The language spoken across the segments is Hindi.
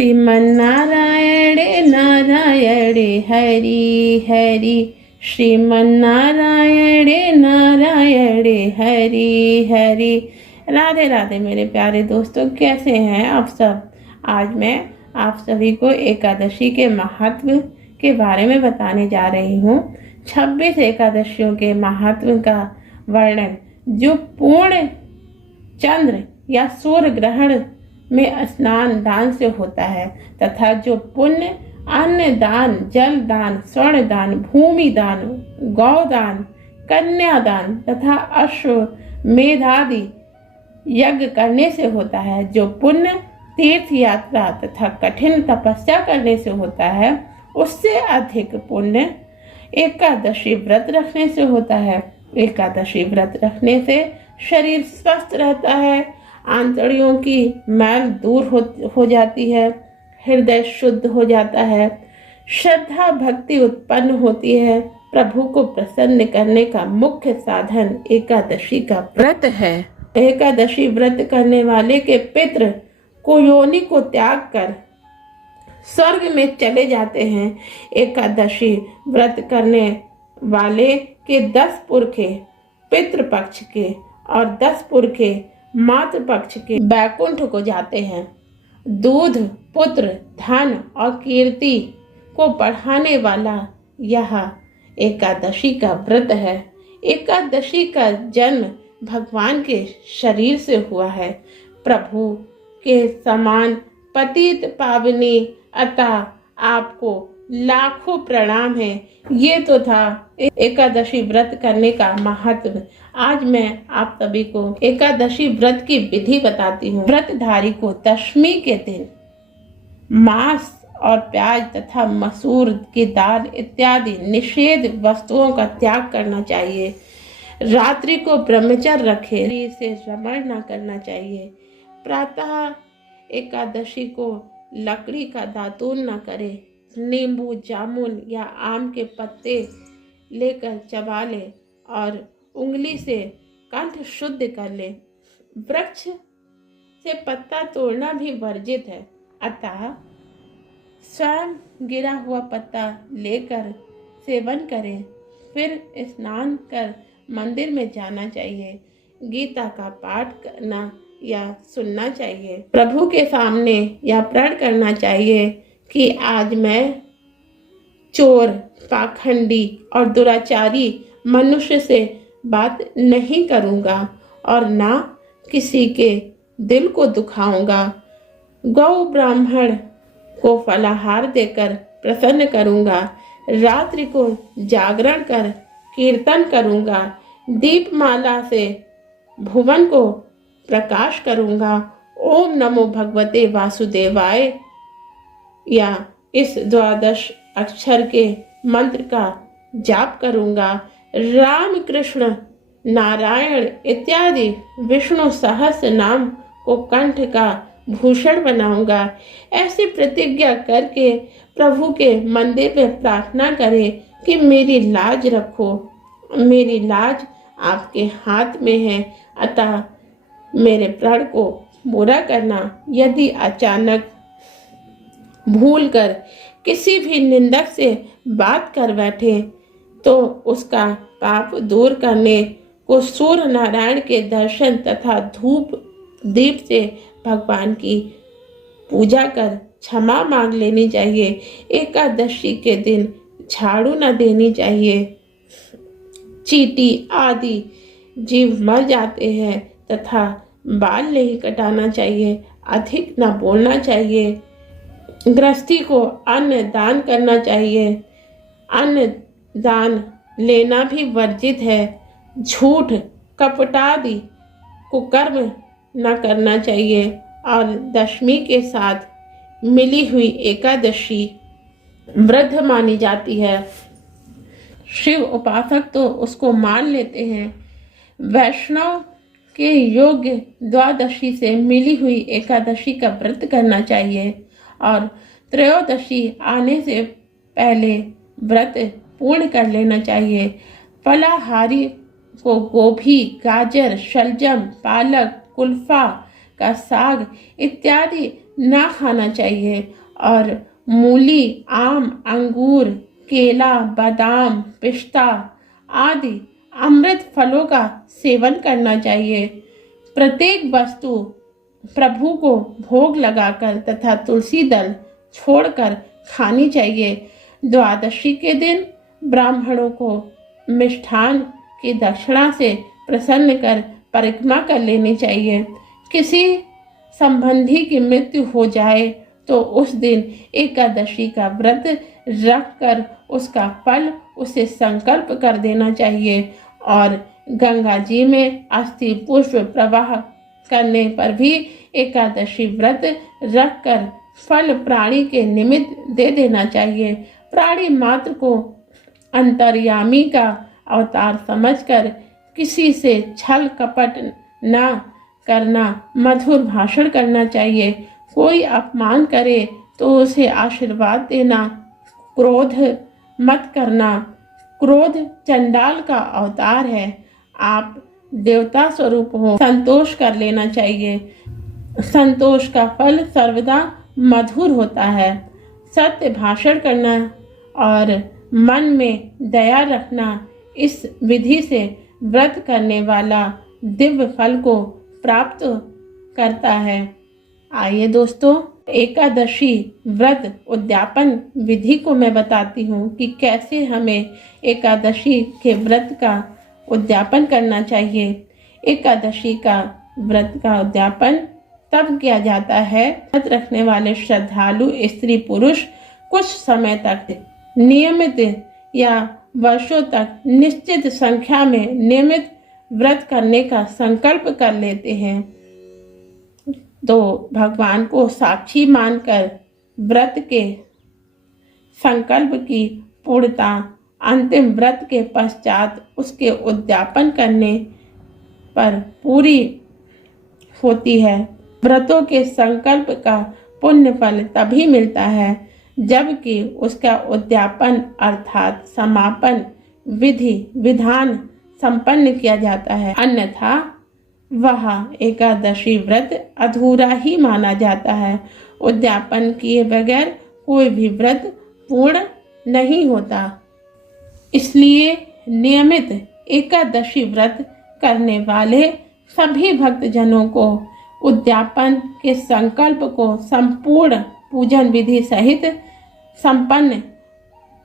श्रीमन्नारायण नारायण हरि हरि, श्रीमन्नारायण नारायण हरि हरि। राधे राधे मेरे प्यारे दोस्तों, कैसे हैं आप सब। आज मैं आप सभी को एकादशी के महत्व के बारे में बताने जा रही हूँ। 26 एकादशियों के महत्व का वर्णन जो पूर्ण चंद्र या सूर्य ग्रहण में स्नान दान से होता है, तथा जो पुण्य अन्न दान, जल दान, स्वर्ण दान, भूमि दान, गौ दान, कन्या दान तथा अश्वमेध आदि यज्ञ करने से होता है, जो पुण्य तीर्थ यात्रा तथा कठिन तपस्या करने से होता है, उससे अधिक पुण्य एकादशी व्रत रखने से होता है। एकादशी व्रत रखने से शरीर स्वस्थ रहता है, आंतड़ियों की मैल दूर हो जाती है, हृदय शुद्ध हो जाता है, श्रद्धा भक्ति उत्पन्न होती है। प्रभु को प्रसन्न करने का मुख्य साधन एकादशी का व्रत है। एकादशी व्रत करने वाले के पितृ कुयोनि को त्याग कर स्वर्ग में चले जाते हैं। एकादशी व्रत करने वाले के 10 पुरखे पितृपक्ष के और 10 पुरखे मातृ पक्ष के बैकुंठ को जाते हैं। दूध, पुत्र, धन और कीर्ति को बढ़ाने वाला यह एकादशी का व्रत है। एकादशी का जन्म भगवान के शरीर से हुआ है। प्रभु के समान पतित पावनी अतः आपको लाखों प्रणाम है। ये तो था एकादशी व्रत करने का महत्व। आज मैं आप सभी को एकादशी व्रत की विधि बताती हूँ। व्रतधारी को दशमी के दिन मांस और प्याज तथा मसूर की दाल इत्यादि निषेध वस्तुओं का त्याग करना चाहिए। रात्रि को ब्रह्मचर्य रखे, से श्रवण न करना चाहिए। प्रातः एकादशी को लकड़ी का दातून न करे। नींबू, जामुन या आम के पत्ते लेकर चबा ले और उंगली से कंठ शुद्ध कर ले। वृक्ष से पत्ता तोड़ना भी वर्जित है, अतः स्वयं गिरा हुआ पत्ता लेकर सेवन करें। फिर स्नान कर मंदिर में जाना चाहिए। गीता का पाठ करना या सुनना चाहिए। प्रभु के सामने या प्रण करना चाहिए कि आज मैं चोर, पाखंडी और दुराचारी मनुष्य से बात नहीं करूंगा और ना किसी के दिल को दुखाऊंगा। गौ ब्राह्मण को फलाहार देकर प्रसन्न करूंगा। रात्रि को जागरण कर कीर्तन करूंगा। दीपमाला से भुवन को प्रकाश करूंगा। ओम नमो भगवते वासुदेवाय या इस 12 अक्षर के मंत्र का जाप करूंगा। राम, कृष्ण, नारायण इत्यादि विष्णु सहस्त्र नाम को कंठ का भूषण बनाऊंगा। ऐसी प्रतिज्ञा करके प्रभु के मंदिर में प्रार्थना करें कि मेरी लाज रखो। मेरी लाज आपके हाथ में है, अतः मेरे प्रण को पूरा करना। यदि अचानक भूलकर किसी भी निंदक से बात कर बैठे तो उसका पाप दूर करने को सूर्य नारायण के दर्शन तथा धूप दीप से भगवान की पूजा कर क्षमा मांग लेनी चाहिए। एकादशी के दिन झाड़ू न देनी चाहिए। चींटी आदि जीव मर जाते हैं तथा बाल नहीं कटाना चाहिए। अधिक न बोलना चाहिए। गृहस्थी को अन्न दान करना चाहिए। अन्न दान लेना भी वर्जित है। झूठ, कपटादि कुकर्म न करना चाहिए और दशमी के साथ मिली हुई एकादशी वृद्ध मानी जाती है। शिव उपासक तो उसको मान लेते हैं। वैष्णव के योग्य द्वादशी से मिली हुई एकादशी का व्रत करना चाहिए और त्रयोदशी आने से पहले व्रत पूर्ण कर लेना चाहिए। फलाहारी को गोभी, गाजर, शलजम, पालक, कुल्फा का साग इत्यादि ना खाना चाहिए और मूली, आम, अंगूर, केला, बादाम, पिस्ता आदि अमृत फलों का सेवन करना चाहिए। प्रत्येक वस्तु प्रभु को भोग लगाकर तथा तुलसी दल छोड़कर खानी चाहिए। द्वादशी के दिन ब्राह्मणों को मिष्ठान की दक्षिणा से प्रसन्न कर परिक्रमा कर लेनी चाहिए। किसी संबंधी की मृत्यु हो जाए तो उस दिन एकादशी का व्रत रख कर उसका फल उसे संकल्प कर देना चाहिए और गंगा जी में अस्थि पुष्प प्रवाह करने पर भी एकादशी व्रत रख कर फल प्राणी के निमित्त दे देना चाहिए। प्राणी मात्र को अंतर्यामी का अवतार समझकर किसी से छल कपट न करना, मधुर भाषण करना चाहिए। कोई अपमान करे तो उसे आशीर्वाद देना, क्रोध मत करना। क्रोध चंडाल का अवतार है। आप देवता स्वरूप हो, संतोष कर लेना चाहिए। संतोष का फल सर्वदा मधुर होता है। सत्य भाषण करना और मन में दया रखना, इस विधि से व्रत करने वाला दिव्य फल को प्राप्त करता है। आइए दोस्तों, एकादशी व्रत उद्यापन विधि को मैं बताती हूँ कि कैसे हमें एकादशी के व्रत का उद्यापन करना चाहिए। एकादशी का व्रत का उद्यापन तब किया जाता है, व्रत रखने वाले श्रद्धालु स्त्री पुरुष कुछ समय तक नियमित या वर्षों तक निश्चित संख्या में नियमित व्रत करने का संकल्प कर लेते हैं। तो भगवान को साक्षी मानकर व्रत के संकल्प की पूर्णता अंतिम व्रत के पश्चात उसके उद्यापन करने पर पूरी होती है। व्रतों के संकल्प का पुण्य फल तभी मिलता है जबकि उसका उद्यापन अर्थात समापन विधि विधान संपन्न किया जाता है, अन्यथा वह एकादशी व्रत अधूरा ही माना जाता है। उद्यापन किए बगैर कोई भी व्रत पूर्ण नहीं होता। इसलिए नियमित एकादशी व्रत करने वाले सभी भक्तजनों को उद्यापन के संकल्प को संपूर्ण पूजन विधि सहित संपन्न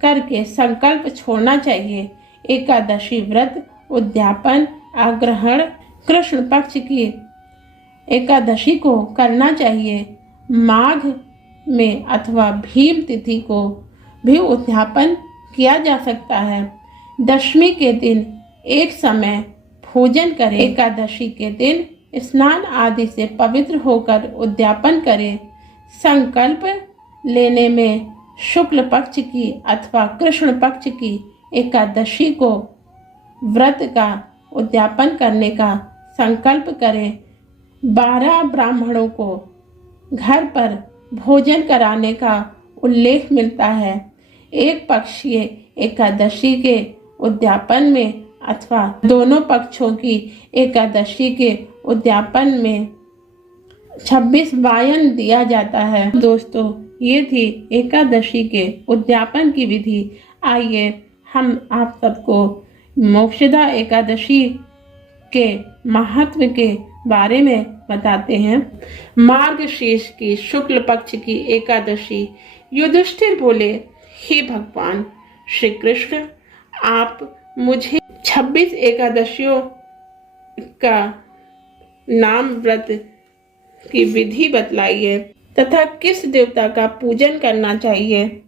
करके संकल्प छोड़ना चाहिए। एकादशी व्रत उद्यापन आग्रहण कृष्ण पक्ष की एकादशी को करना चाहिए। माघ में अथवा भीम तिथि को भी उद्यापन किया जा सकता है। दशमी के दिन एक समय भोजन करें। एकादशी के दिन स्नान आदि से पवित्र होकर उद्यापन करें। संकल्प लेने में शुक्ल पक्ष की अथवा कृष्ण पक्ष की एकादशी को व्रत का उद्यापन करने का संकल्प करें। 12 ब्राह्मणों को घर पर भोजन कराने का उल्लेख मिलता है। एक पक्षीय एकादशी के उद्यापन में अथवा दोनों पक्षों की एकादशी के उद्यापन में 26 वायन दिया जाता है। दोस्तों, ये थी एकादशी के उद्यापन की विधि। आइए हम आप सबको मोक्षदा एकादशी के महत्व के बारे में बताते हैं। मार्गशीर्ष की शुक्ल पक्ष की एकादशी। युधिष्ठिर बोले, हे भगवान श्री कृष्ण, आप मुझे 26 एकादशियों का नाम व्रत की विधि बतलाइए तथा किस देवता का पूजन करना चाहिए,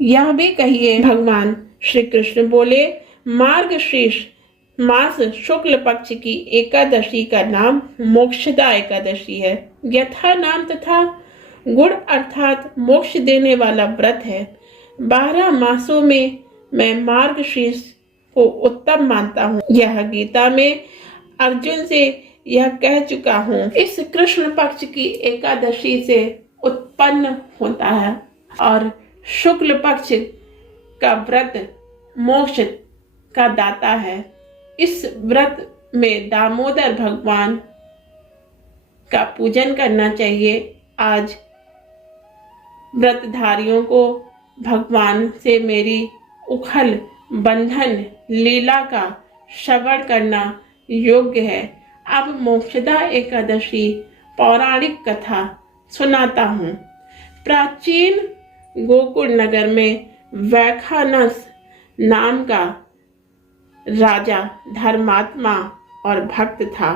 यह भी कहिए। भगवान श्री कृष्ण बोले, मार्गशीर्ष मास शुक्ल पक्ष की एकादशी का नाम मोक्षदा एकादशी है। यथा नाम तथा गुण अर्थात मोक्ष देने वाला व्रत है। 12 मासों में मैं मार्गशीर्ष को उत्तम मानता हूँ। यह गीता में अर्जुन से यह कह चुका हूँ। इस कृष्ण पक्ष की एकादशी से उत्पन्न होता है और शुक्ल पक्ष का व्रत मोक्ष का दाता है। इस व्रत में दामोदर भगवान का पूजन करना चाहिए। आज व्रतधारियों को भगवान से मेरी उखल बंधन लीला का श्रवण करना योग्य है। अब मोक्षदा एकादशी पौराणिक कथा सुनाता हूँ। प्राचीन गोकुल नगर में वैखानस नाम का राजा धर्मात्मा और भक्त था।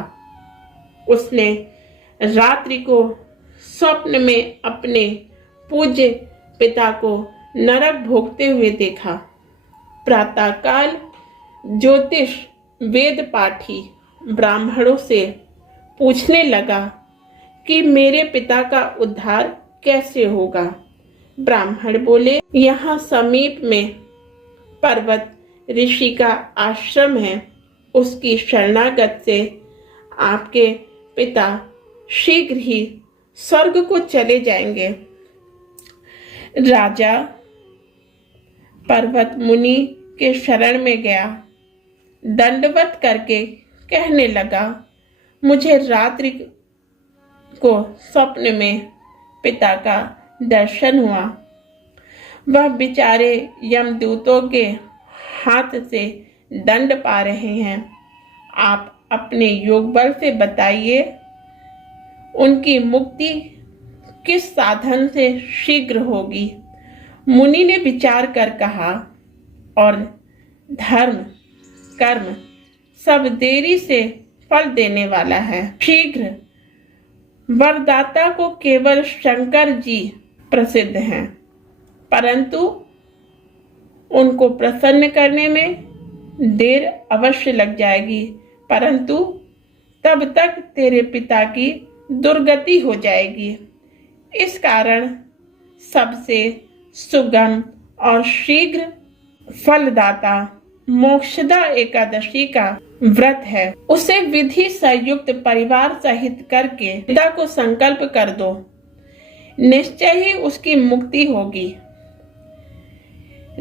उसने रात्रि को स्वप्न में अपने पूज्य पिता को नरक भोगते हुए देखा। प्रातःकाल ज्योतिष वेद पाठी ब्राह्मणों से पूछने लगा कि मेरे पिता का उद्धार कैसे होगा। ब्राह्मण बोले, यहाँ समीप में पर्वत ऋषि का आश्रम है, उसकी शरणागत से आपके पिता शीघ्र ही स्वर्ग को चले जाएंगे। राजा पर्वत मुनि के शरण में गया, दंडवत करके कहने लगा, मुझे रात्रि को स्वप्न में पिता का दर्शन हुआ। वह बेचारे यमदूतों के हाथ से दंड पा रहे हैं। आप अपने योग बल से बताइए, उनकी मुक्ति किस साधन से शीघ्र होगी। मुनि ने विचार कर कहा, और धर्म कर्म सब देरी से फल देने वाला है। शीघ्र वरदाता को केवल शंकर जी प्रसिद्ध हैं, परंतु उनको प्रसन्न करने में देर अवश्य लग जाएगी, परंतु तब तक तेरे पिता की दुर्गति हो जाएगी। इस कारण सबसे सुगम और शीघ्र फलदाता मोक्षदा एकादशी का व्रत है। उसे विधि संयुक्त परिवार सहित करके पिता को संकल्प कर दो, निश्चय ही उसकी मुक्ति होगी।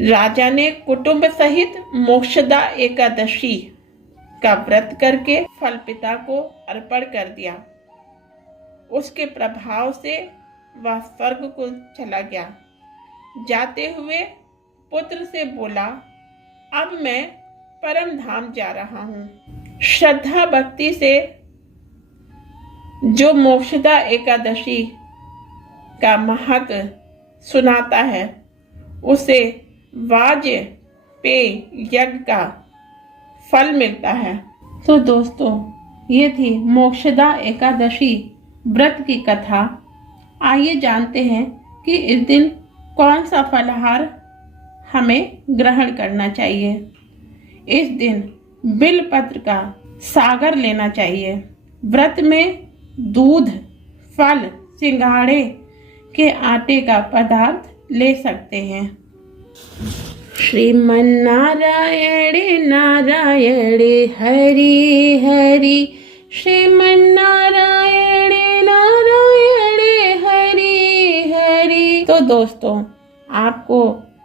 राजा ने कुटुंब सहित मोक्षदा एकादशी का व्रत करके फल पिता को अर्पण कर दिया। उसके प्रभाव से वह स्वर्ग को चला गया। जाते हुए पुत्र से बोला, अब मैं परम धाम जा रहा हूँ। श्रद्धा भक्ति से जो मोक्षदा एकादशी का महत्व सुनाता है, उसे वाजपेय यज्ञ का फल मिलता है। तो दोस्तों, ये थी मोक्षदा एकादशी व्रत की कथा। आइए जानते हैं कि इस दिन कौन सा फलाहार हमें ग्रहण करना चाहिए। इस दिन बिलपत्र का सागर लेना चाहिए। व्रत में दूध, फल, सिंघाड़े के आटे का पदार्थ ले सकते हैं। श्रीमन नारायण नारायण हरि हरि, श्रीमन नारायण नारायण हरि हरि। तो दोस्तों, आपको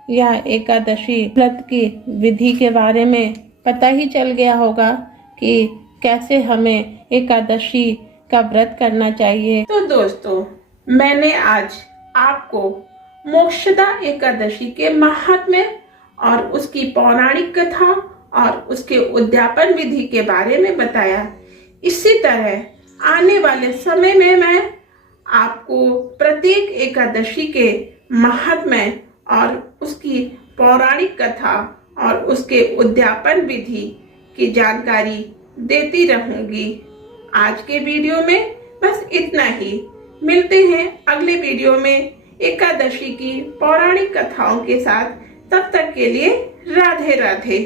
यह एकादशी व्रत की विधि के बारे में पता ही चल गया होगा कि कैसे हमें एकादशी का व्रत करना चाहिए। तो दोस्तों, मैंने आज आपको मोक्षदा एकादशी के महात्म्य और उसकी पौराणिक कथा और उसके उद्यापन विधि के बारे में बताया। इसी तरह आने वाले समय में मैं आपको प्रत्येक एकादशी के महात्म्य और उसकी पौराणिक कथा और उसके उद्यापन विधि की जानकारी देती रहूंगी। आज के वीडियो में बस इतना ही। मिलते हैं अगले वीडियो में एकादशी की पौराणिक कथाओं के साथ। तब तक के लिए राधे राधे।